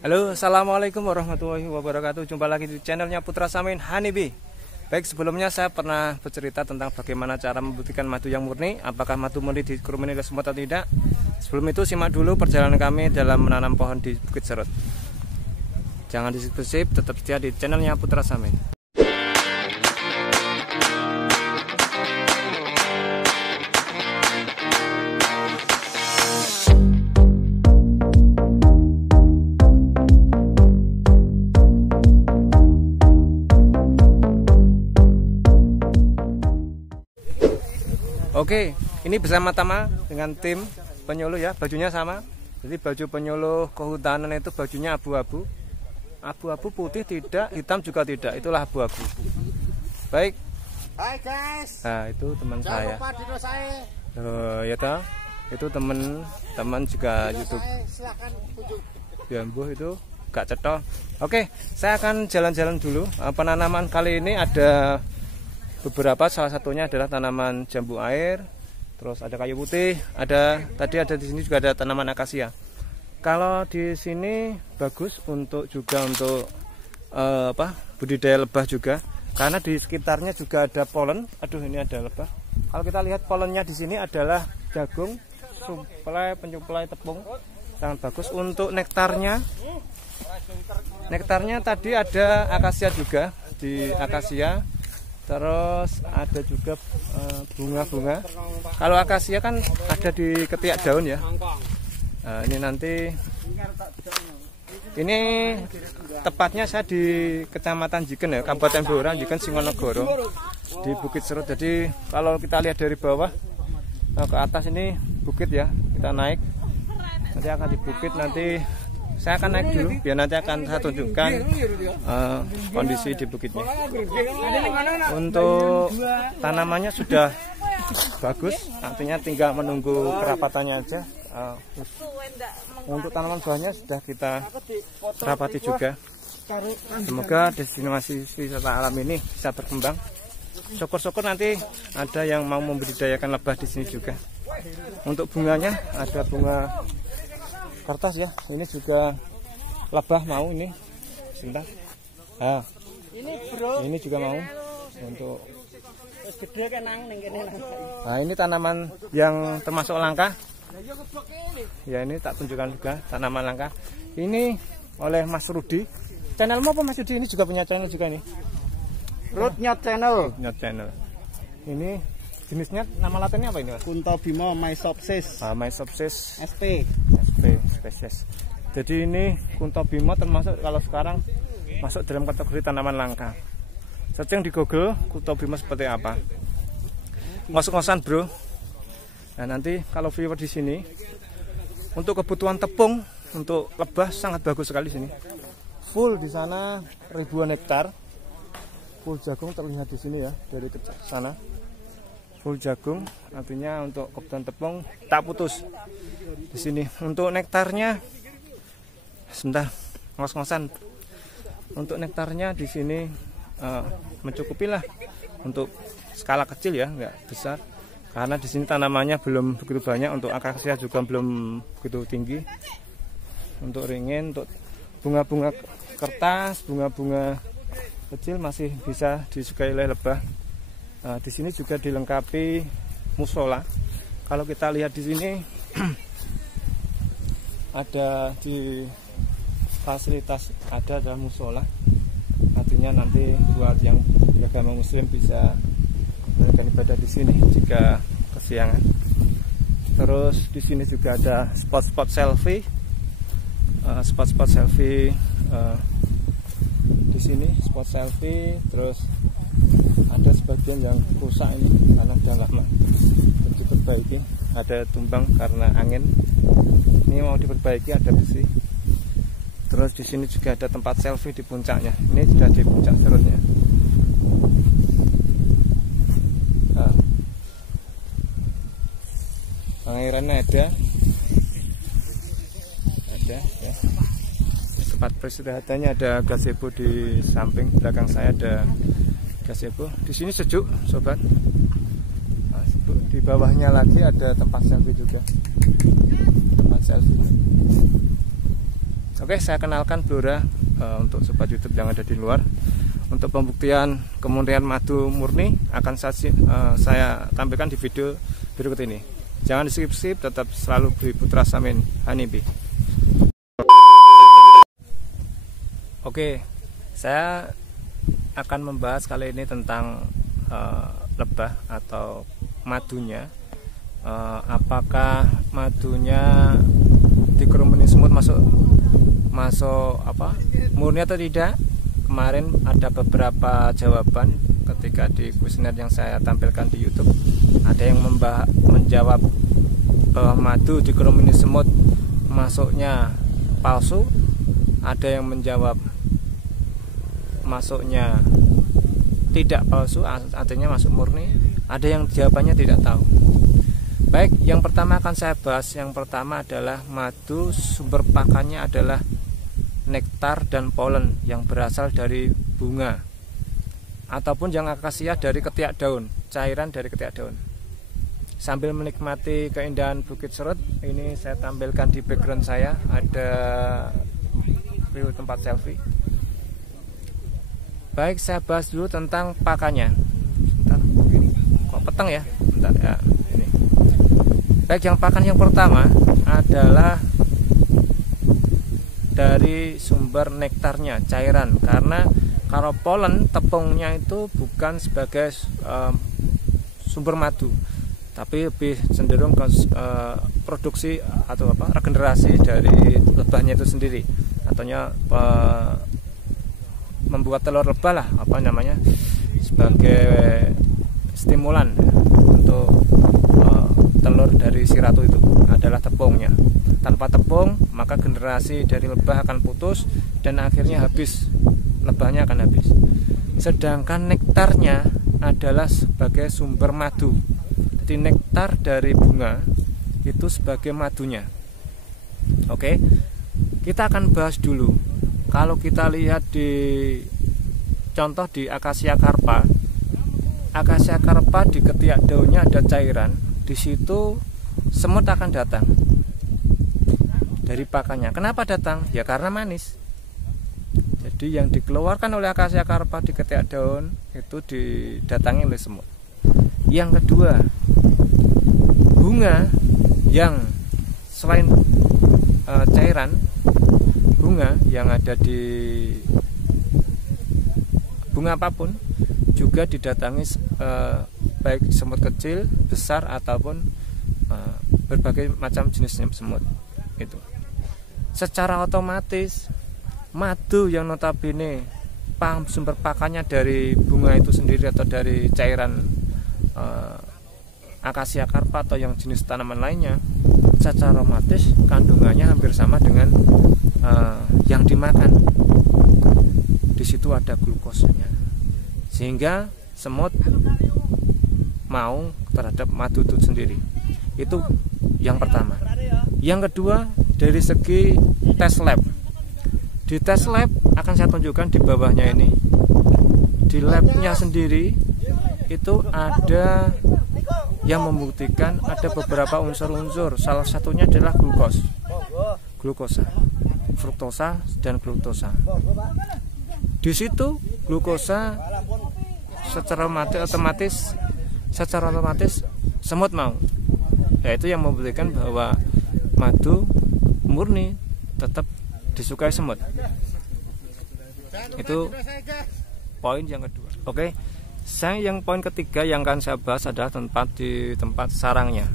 Halo, assalamualaikum warahmatullahi wabarakatuh. Jumpa lagi di channelnya Putra Samin Honeybee. Baik, sebelumnya saya pernah bercerita tentang bagaimana cara membuktikan madu yang murni, apakah madu murni dikerumuni oleh semut atau tidak. Sebelum itu simak dulu perjalanan kami dalam menanam pohon di Bukit Serut. Jangan di-skip, tetap setia di channelnya Putra Samin. Oke, ini bersama-tama dengan tim penyuluh ya, bajunya sama. Jadi baju penyuluh kehutanan itu bajunya abu-abu. Abu-abu putih tidak, hitam juga tidak, itulah abu-abu. Baik. Hai guys. Nah, itu teman saya. Jangan lupa di saya. Ya toh. Itu teman juga YouTube. Silakan kunjung. Bambu itu gak cetol. Oke, saya akan jalan-jalan dulu. Penanaman kali ini ada beberapa, salah satunya adalah tanaman jambu air, terus ada kayu putih, tadi ada di sini juga ada tanaman akasia. Kalau di sini bagus untuk budidaya lebah juga, karena di sekitarnya juga ada polen. Aduh, ini ada lebah. Kalau kita lihat polennya di sini adalah jagung, penyuplai tepung, sangat bagus untuk nektarnya. Nektarnya tadi ada akasia juga, di akasia. Terus ada juga bunga-bunga. Kalau akasia kan ada di ketiak daun ya. Nah, ini nanti tepatnya saya di Kecamatan Jiken ya, Kabupaten Blora, Jiken Singonegoro, di Bukit Serut. Jadi kalau kita lihat dari bawah ke atas ini bukit ya, kita naik. Nanti akan di bukit, nanti saya akan naik dulu biar nanti akan saya tunjukkan kondisi di bukitnya. Untuk tanamannya sudah bagus, artinya tinggal menunggu kerapatannya aja. Untuk tanaman buahnya sudah kita rapati juga. Semoga destinasi wisata alam ini bisa berkembang. Syukur-syukur nanti ada yang mau membudidayakan lebah di sini juga. Untuk bunganya ada bunga kertas ya, ini juga lebah mau ini. Sebentar. Nah, ini juga mau untuk. Nah, ini tanaman yang termasuk langka. Ya, ini tak tunjukkan juga tanaman langka. Ini oleh Mas Rudi. Channelmu apa Mas Rudi? Ini juga punya channel juga ini. Rutnyot channel. Rutnyot channel. Ini jenisnya nama latinnya apa ini Mas? Kuntobima Mysopsis. Mysopsis SP spesies. Jadi ini Kuntobima termasuk kalau sekarang masuk dalam kategori tanaman langka. Searching di Google Kuntobima seperti apa. Ngos-ngosan bro. Nah, nanti kalau viewer di sini untuk kebutuhan tepung untuk lebah sangat bagus sekali sini. Full di sana ribuan hektar. Full jagung terlihat di sini ya, dari ke sana. Full jagung, artinya untuk kebutuhan tepung tak putus di sini. Untuk nektarnya, sebentar, ngos-ngosan. Untuk nektarnya di sini mencukupi lah untuk skala kecil ya, nggak besar. Karena di sini tanamannya belum begitu banyak. Untuk akasia juga belum begitu tinggi. Untuk ringin, untuk bunga-bunga kertas, bunga-bunga kecil masih bisa disukai oleh lebah. Di sini juga dilengkapi musola. Kalau kita lihat di sini ada di fasilitas ada musola. Artinya nanti buat yang beragama Muslim bisa melakukan ibadah di sini jika kesiangan. Terus di sini juga ada spot-spot selfie. Di sini spot selfie. Terus ada sebagian yang rusak ini karena sudah lama belum diperbaiki, ada tumbang karena angin. Ini mau diperbaiki, ada besi. Terus di sini juga ada tempat selfie di puncaknya. Ini sudah di puncak serutnya. Nah, pengairannya ada ya. Tempat peristirahatannya ada gazebo di samping belakang saya, ada gazebo. Di sini sejuk, sobat. Nah, di bawahnya lagi ada tempat selfie juga. Tempat selfie. Oke, saya kenalkan Blora untuk sobat YouTube yang ada di luar. Untuk pembuktian kemurnian madu murni akan saya tampilkan di video berikut ini. Jangan di skip, tetap selalu beli Putra Samin Honeybee. Oke, saya akan membahas kali ini tentang lebah atau madunya. Apakah madunya dikerumuni semut masuk murni atau tidak? Kemarin ada beberapa jawaban ketika di kuesioner yang saya tampilkan di YouTube. Ada yang menjawab bahwa madu dikerumuni semut masuknya palsu. Ada yang menjawab masuknya tidak palsu, artinya masuk murni. Ada yang jawabannya tidak tahu. Baik, yang pertama akan saya bahas. Yang pertama adalah madu sumber pakannya adalah nektar dan polen yang berasal dari bunga, ataupun yang akasia dari ketiak daun, cairan dari ketiak daun. Sambil menikmati keindahan Bukit Serut, ini saya tampilkan di background saya ada view tempat selfie. Baik, saya bahas dulu tentang pakannya. Bentar. Kok peteng ya? Bentar ya. Ini. Baik, yang pakan yang pertama adalah dari sumber nektarnya, cairan. Karena kalau polen, tepungnya itu bukan sebagai sumber madu, tapi lebih cenderung ke produksi atau regenerasi dari lebahnya itu sendiri, ataunya membuat telur lebah lah, sebagai stimulan untuk telur dari si ratu itu adalah tepungnya. Tanpa tepung maka generasi dari lebah akan putus dan akhirnya habis, lebahnya akan habis. Sedangkan nektarnya adalah sebagai sumber madu. Jadi nektar dari bunga itu sebagai madunya. Oke, kita akan bahas dulu. Kalau kita lihat di contoh di Acacia carpa, Acacia carpa di ketiak daunnya ada cairan. Di situ semut akan datang dari pakannya. Kenapa datang? Ya karena manis. Jadi yang dikeluarkan oleh Acacia carpa di ketiak daun itu didatangi oleh semut. Yang kedua, bunga yang selain cairan bunga yang ada di bunga apapun juga didatangi baik semut kecil, besar ataupun berbagai macam jenis semut itu. Secara otomatis madu yang notabene sumber pakannya dari bunga itu sendiri atau dari cairan Acacia carpa atau yang jenis tanaman lainnya, secara otomatis kandungannya hampir sama dengan yang dimakan. Di situ ada glukosanya, sehingga semut mau terhadap madu itu sendiri. Itu yang pertama. Yang kedua, dari segi tes lab. Di tes lab akan saya tunjukkan di bawahnya ini. Di labnya sendiri itu ada yang membuktikan ada beberapa unsur-unsur. Salah satunya adalah glukosa, fruktosa dan gluktosa. Di situ glukosa secara otomatis semut mau. Yaitu yang membuktikan bahwa madu murni tetap disukai semut. Itu poin yang kedua. Oke, yang poin ketiga yang akan saya bahas adalah di tempat sarangnya.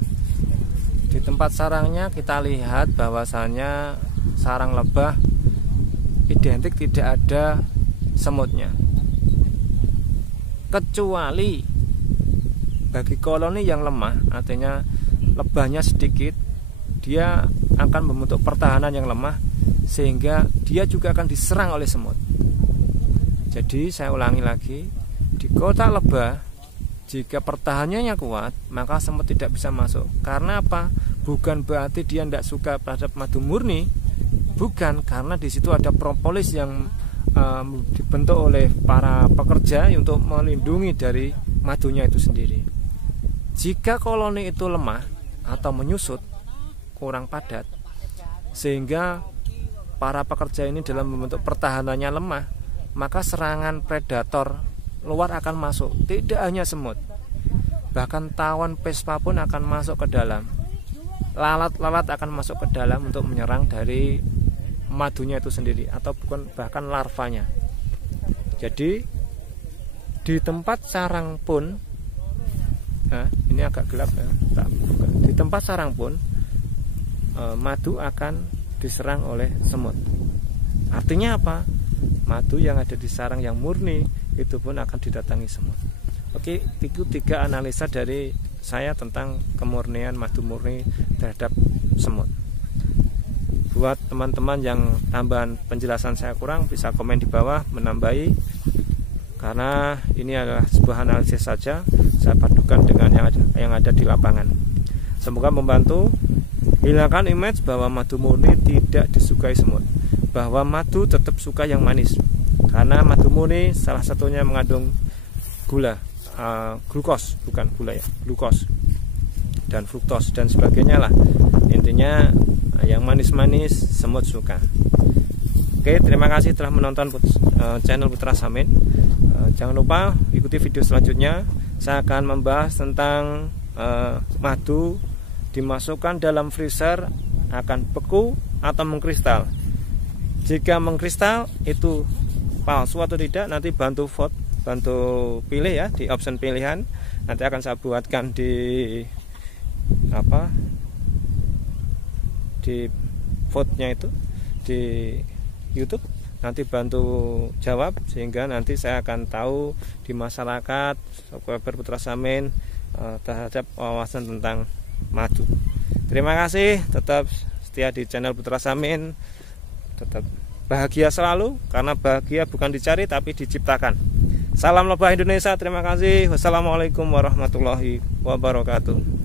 Di tempat sarangnya kita lihat bahwasannya sarang lebah identik tidak ada semutnya, kecuali bagi koloni yang lemah, artinya lebahnya sedikit, dia akan membentuk pertahanan yang lemah sehingga dia juga akan diserang oleh semut. Jadi saya ulangi lagi, di kotak lebah jika pertahanannya kuat maka semut tidak bisa masuk. Karena apa? Bukan berarti dia tidak suka terhadap madu murni, bukan, karena di situ ada propolis yang dibentuk oleh para pekerja untuk melindungi dari madunya itu sendiri. Jika koloni itu lemah atau menyusut, kurang padat, sehingga para pekerja ini dalam membentuk pertahanannya lemah, maka serangan predator luar akan masuk. Tidak hanya semut, bahkan tawon vespa pun akan masuk ke dalam. Lalat-lalat akan masuk ke dalam untuk menyerang dari madunya itu sendiri, atau bukan bahkan larvanya. Jadi di tempat sarang pun, ini agak gelap ya, tak buka. Di tempat sarang pun madu akan diserang oleh semut. Artinya apa? Madu yang ada di sarang yang murni itu pun akan didatangi semut. Oke, itu 3 analisa dari saya tentang kemurnian madu murni terhadap semut. Buat teman-teman yang tambahan penjelasan saya kurang, bisa komen di bawah menambahi, karena ini adalah sebuah analisis saja, saya padukan dengan yang ada di lapangan. Semoga membantu. Hilangkan image bahwa madu murni tidak disukai semut, bahwa madu tetap suka yang manis, karena madu murni salah satunya mengandung gula, glukos, bukan gula ya, glukos dan fruktos dan sebagainya lah. Intinya yang manis-manis semut suka. Oke, terima kasih telah menonton channel Putra Samin. Jangan lupa ikuti video selanjutnya. Saya akan membahas tentang madu dimasukkan dalam freezer akan beku atau mengkristal. Jika mengkristal itu palsu atau tidak, nanti bantu vote, bantu pilih ya di option pilihan. Nanti akan saya buatkan di di vote-nya itu di YouTube. Nanti bantu jawab sehingga nanti saya akan tahu di masyarakat subscriber Putra Samin terhadap wawasan tentang madu. Terima kasih, tetap setia di channel Putra Samin. Tetap bahagia selalu, karena bahagia bukan dicari tapi diciptakan. Salam lebah Indonesia, terima kasih. Wassalamualaikum warahmatullahi wabarakatuh.